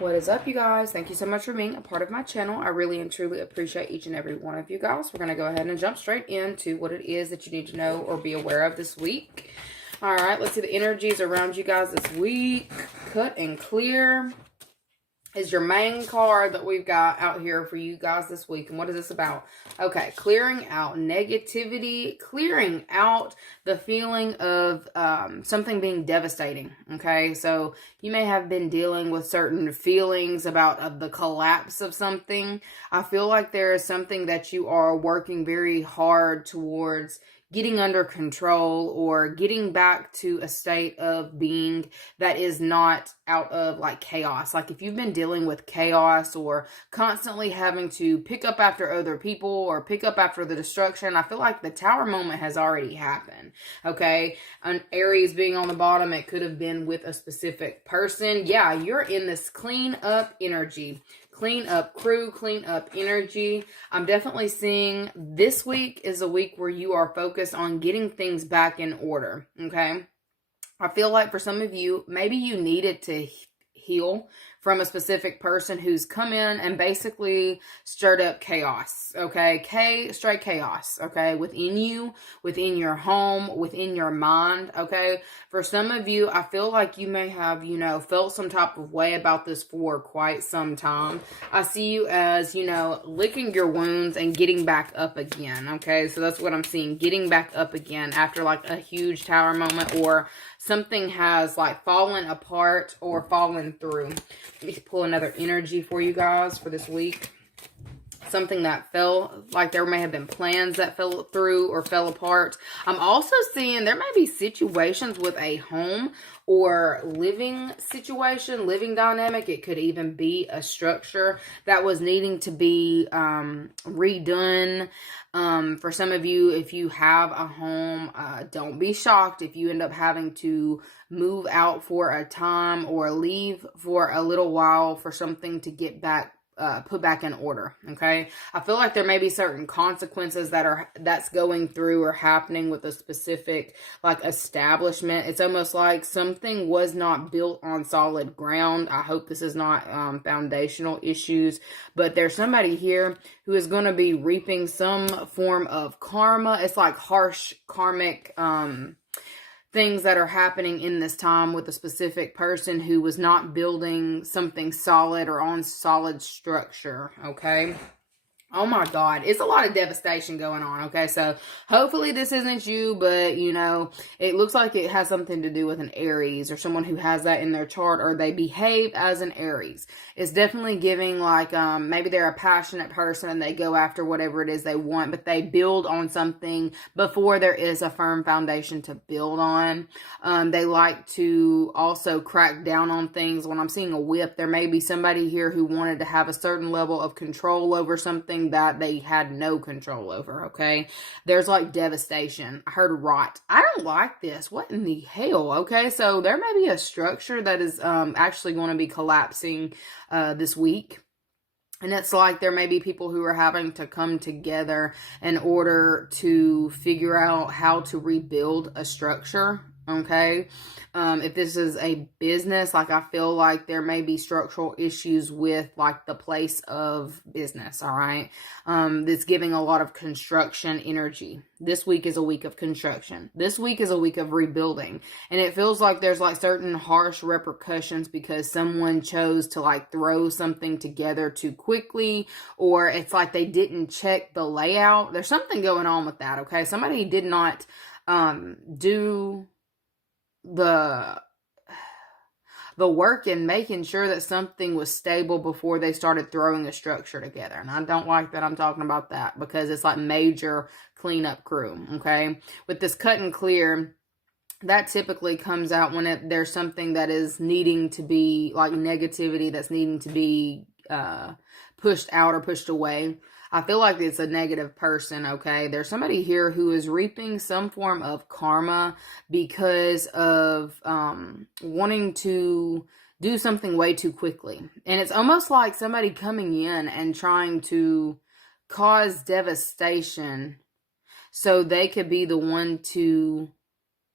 What is up, you guys? Thank you so much for being a part of my channel. I really and truly appreciate each and every one of you guys. We're going to go ahead and jump straight into what it is that you need to know or be aware of this week. All right, let's see the energies around you guys this week. Cut and clear is your main card that we've got out here for you guys this week. And what is this about? Okay, clearing out negativity, clearing out the feeling of something being devastating. Okay, so you may have been dealing with certain feelings about the collapse of something. I feel like there is something that you are working very hard towards getting under control or getting back to a state of being that is not out of like chaos. Like if you've been dealing with chaos or constantly having to pick up after other people or pick up after the destruction, I feel like the Tower moment has already happened. Okay, an Aries being on the bottom, it could have been with a specific person. Yeah, you're in this clean up energy. Clean up crew, clean up energy. I'm definitely seeing this week is a week where you are focused on getting things back in order, okay? I feel like for some of you, maybe you needed to heal from a specific person who's come in and basically stirred up chaos, okay? Straight chaos, okay? Within you, within your home, within your mind, okay? For some of you, I feel like you may have, felt some type of way about this for quite some time. I see you as, licking your wounds and getting back up again, okay? So that's what I'm seeing, getting back up again after like a huge Tower moment or something has like fallen apart or fallen through. Let me pull another energy for you guys for this week. Something that fell, like there may have been plans that fell through or fell apart. I'm also seeing there may be situations with a home or living situation, living dynamic. It could even be a structure that was needing to be redone. For some of you, if you have a home, don't be shocked if you end up having to move out for a time or leave for a little while for something to get back put back in order, okay? I feel like there may be certain consequences that's going through or happening with a specific like establishment. It's almost like something was not built on solid ground. I hope this is not foundational issues, but there's somebody here who is going to be reaping some form of karma. It's like harsh karmic things that are happening in this time with a specific person who was not building something solid or on solid structure, okay? Oh my God, it's a lot of devastation going on, okay? So hopefully this isn't you, but it looks like it has something to do with an Aries or someone who has that in their chart or they behave as an Aries. It's definitely giving like maybe they're a passionate person and they go after whatever it is they want, but they build on something before there is a firm foundation to build on. They like to also crack down on things. When I'm seeing a whip, there may be somebody here who wanted to have a certain level of control over something that they had no control over, okay? There's like devastation. I heard rot. I don't like this. What in the hell, okay? So there may be a structure that is actually going to be collapsing this week. And it's like there may be people who are having to come together in order to figure out how to rebuild a structure, okay? If this is a business, like I feel like there may be structural issues with like the place of business, all right? That's giving a lot of construction energy. This week is a week of construction. This week is a week of rebuilding. And it feels like there's like certain harsh repercussions because someone chose to like throw something together too quickly, or it's like they didn't check the layout. There's something going on with that, okay? Somebody did not do the work in making sure that something was stable before they started throwing a structure together. And I don't like that I'm talking about that because it's like major cleanup crew, okay? With this cut and clear, that typically comes out when there's something that is needing to be like negativity that's needing to be pushed out or pushed away. I feel like it's a negative person, okay? There's somebody here who is reaping some form of karma because of wanting to do something way too quickly. And it's almost like somebody coming in and trying to cause devastation so they could be the one to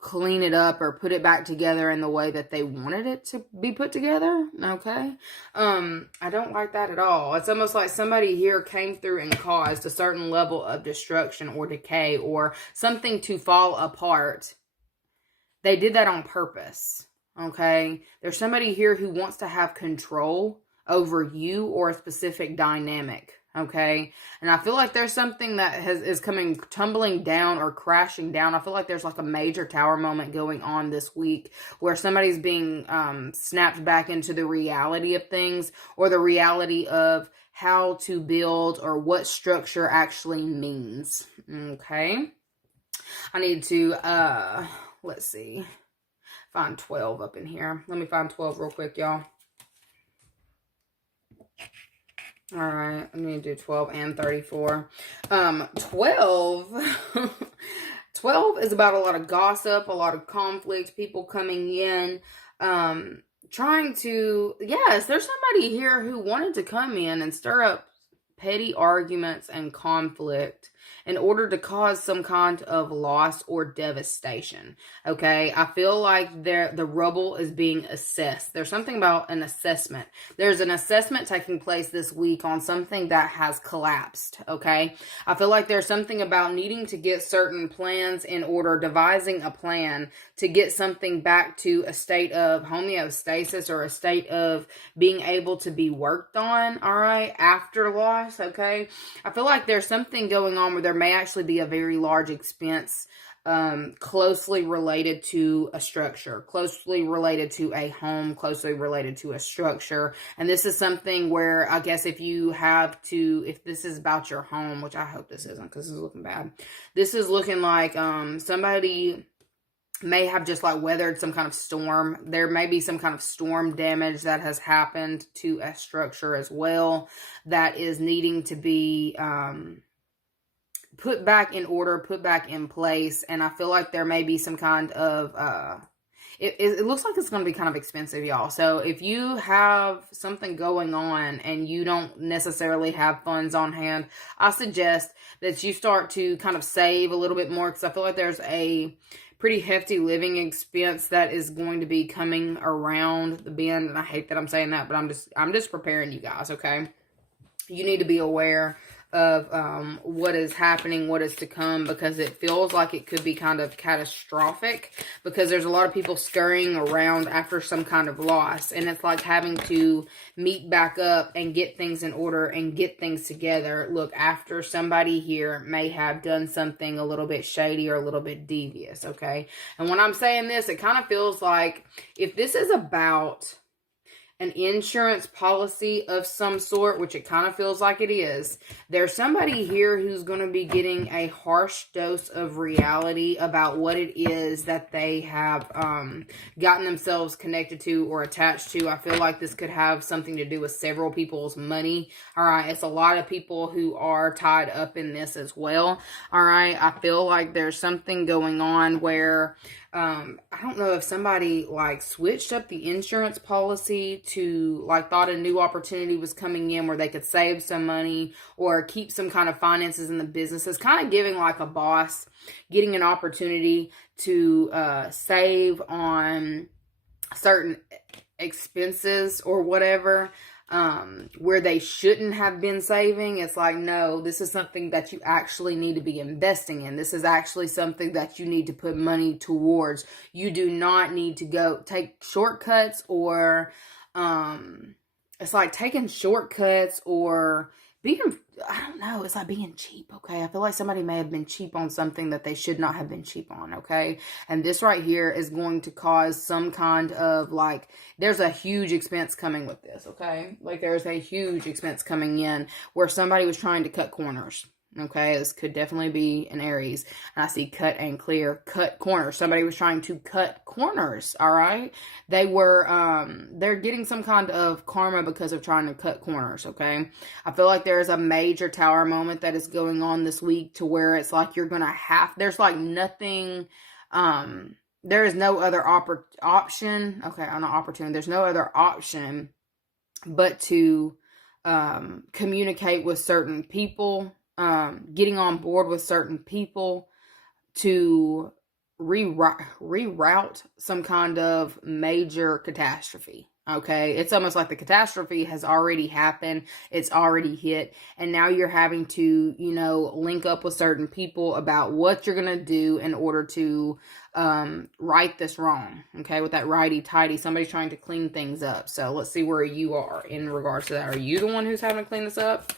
clean it up or put it back together in the way that they wanted it to be put together. Okay. I don't like that at all. It's almost like somebody here came through and caused a certain level of destruction or decay or something to fall apart. They did that on purpose. Okay. There's somebody here who wants to have control over you or a specific dynamic. Okay. And I feel like there's something that is coming tumbling down or crashing down. I feel like there's like a major tower moment going on this week where somebody's being snapped back into the reality of things or the reality of how to build or what structure actually means. Okay. I need to, let's see, find 12 up in here. Let me find 12 real quick, y'all. All right, I'm going to do 12 and 34. 12, 12 is about a lot of gossip, a lot of conflict, people coming in, trying to, yes, there's somebody here who wanted to come in and stir up petty arguments and conflict in order to cause some kind of loss or devastation. Okay, I feel like the rubble is being assessed. There's something about an assessment. There's an assessment taking place this week on something that has collapsed. Okay, I feel like there's something about needing to get certain plans in order, devising a plan to get something back to a state of homeostasis or a state of being able to be worked on, all right, after loss. Okay, I feel like there's something going on where there may actually be a very large expense closely related to a structure, closely related to a home, closely related to a structure. And this is something where I guess if this is about your home, which I hope this isn't because this is looking bad. This is looking like somebody may have just like weathered some kind of storm. There may be some kind of storm damage that has happened to a structure as well that is needing to be put back in order, put back in place. And I feel like there may be some kind of it looks like it's going to be kind of expensive, y'all. So if you have something going on and you don't necessarily have funds on hand, I suggest that you start to kind of save a little bit more, because I feel like there's a pretty hefty living expense that is going to be coming around the bend. And I hate that I'm saying that, but I'm just preparing you guys, okay? You need to be aware of what is happening, what is to come, because it feels like it could be kind of catastrophic, because there's a lot of people scurrying around after some kind of loss, and it's like having to meet back up and get things in order and get things together. Look, after somebody here may have done something a little bit shady or a little bit devious, okay? And when I'm saying this, it kind of feels like if this is about an insurance policy of some sort, which it kind of feels like it is, there's somebody here who's going to be getting a harsh dose of reality about what it is that they have gotten themselves connected to or attached to. I feel like this could have something to do with several people's money. All right, it's a lot of people who are tied up in this as well. All right, I feel like there's something going on where I don't know if somebody like switched up the insurance policy to like thought a new opportunity was coming in where they could save some money or keep some kind of finances in the business. It's kind of giving like a boss getting an opportunity to save on certain expenses or whatever. Where they shouldn't have been saving. It's like, no, this is something that you actually need to be investing in. This is actually something that you need to put money towards. You do not need to go take shortcuts or, it's like taking shortcuts or being, I don't know, it's like being cheap, okay? I feel like somebody may have been cheap on something that they should not have been cheap on, okay? And this right here is going to cause some kind of like, there's a huge expense coming with this, okay? Like there's a huge expense coming in where somebody was trying to cut corners. Okay, this could definitely be an Aries. And I see cut and clear, cut corners. Somebody was trying to cut corners, all right? They were, they're getting some kind of karma because of trying to cut corners, okay? I feel like there's a major tower moment that is going on this week to where it's like you're going to have, there's like nothing, there is no other option, okay, not opportunity, there's no other option but to communicate with certain people, getting on board with certain people to reroute some kind of major catastrophe. Okay, it's almost like the catastrophe has already happened. It's already hit. And now you're having to, link up with certain people about what you're going to do in order to right this wrong. Okay, with that righty-tighty, somebody's trying to clean things up. So let's see where you are in regards to that. Are you the one who's having to clean this up?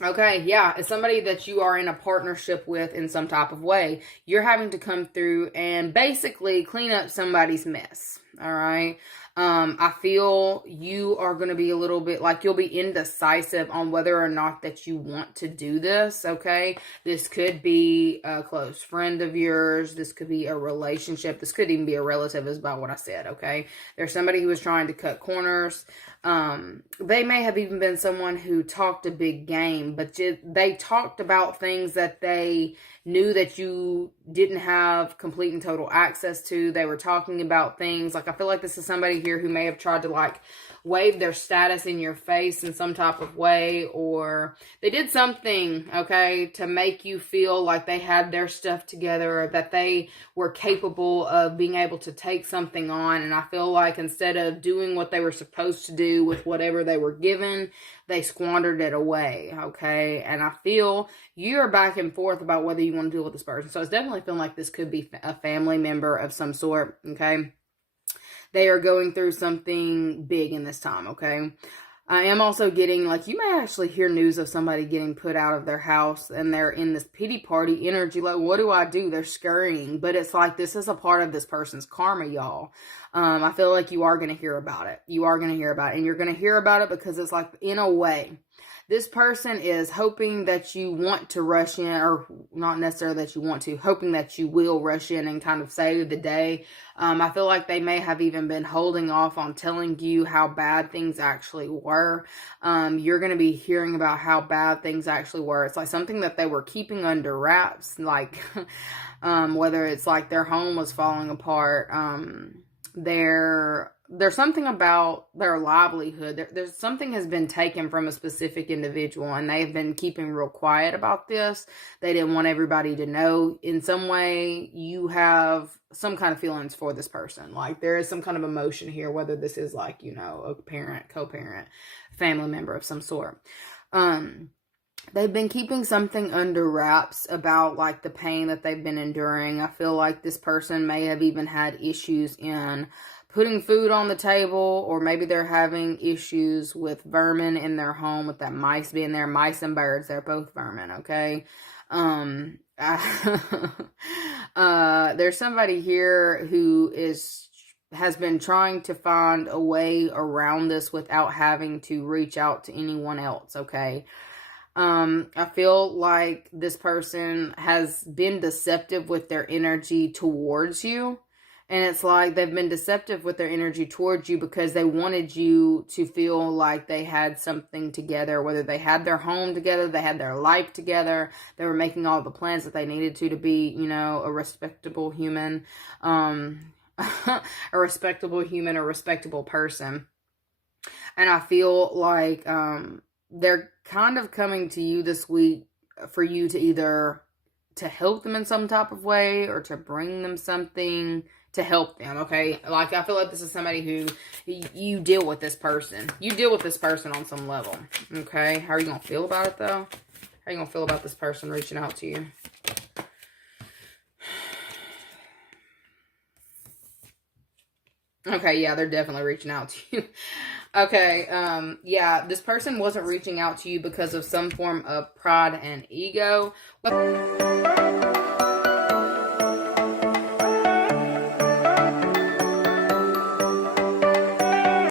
Okay, yeah, it's somebody that you are in a partnership with in some type of way. You're having to come through and basically clean up somebody's mess. All right. I feel you are going to be a little bit like you'll be indecisive on whether or not that you want to do this. Okay. This could be a close friend of yours. This could be a relationship. This could even be a relative, is about what I said. Okay. There's somebody who is trying to cut corners. They may have even been someone who talked a big game, but they talked about things that they knew that you didn't have complete and total access to. They were talking about things like, I feel like this is somebody here who may have tried to like wave their status in your face in some type of way, or they did something, okay, to make you feel like they had their stuff together, or that they were capable of being able to take something on. And I feel like instead of doing what they were supposed to do with whatever they were given, they squandered it away, okay? And I feel you're back and forth about whether you want to deal with this person. So it's definitely feeling like this could be a family member of some sort, okay? They are going through something big in this time, okay? I am also getting, like, you may actually hear news of somebody getting put out of their house and they're in this pity party energy. Like, what do I do? They're scurrying. But it's like this is a part of this person's karma, y'all. I feel like you are going to hear about it. You are going to hear about it. And you're going to hear about it because it's like, in a way, this person is hoping that you want to rush in, or not necessarily that you want to, hoping that you will rush in and kind of save the day. I feel like they may have even been holding off on telling you how bad things actually were. You're going to be hearing about how bad things actually were. It's like something that they were keeping under wraps, like whether it's like their home was falling apart, there's something about their livelihood. There's something has been taken from a specific individual, and they've been keeping real quiet about this. They didn't want everybody to know. In some way, you have some kind of feelings for this person. Like there is some kind of emotion here, whether this is like, a parent, co-parent, family member of some sort. They've been keeping something under wraps about like the pain that they've been enduring. I feel like this person may have even had issues in putting food on the table, or maybe they're having issues with vermin in their home, with that mice being there. Mice and birds, they're both vermin, okay? There's somebody here who has been trying to find a way around this without having to reach out to anyone else, okay? I feel like this person has been deceptive with their energy towards you. And it's like they've been deceptive with their energy towards you because they wanted you to feel like they had something together, whether they had their home together, they had their life together, they were making all the plans that they needed to be, a respectable human, a respectable person. And I feel like they're kind of coming to you this week for you to either to help them in some type of way or to bring them something to help them, okay? Like, I feel like this is somebody who you deal with this person. You deal with this person on some level, okay? How are you going to feel about it, though? How are you going to feel about this person reaching out to you? Okay, yeah, they're definitely reaching out to you. Okay, yeah, this person wasn't reaching out to you because of some form of pride and ego.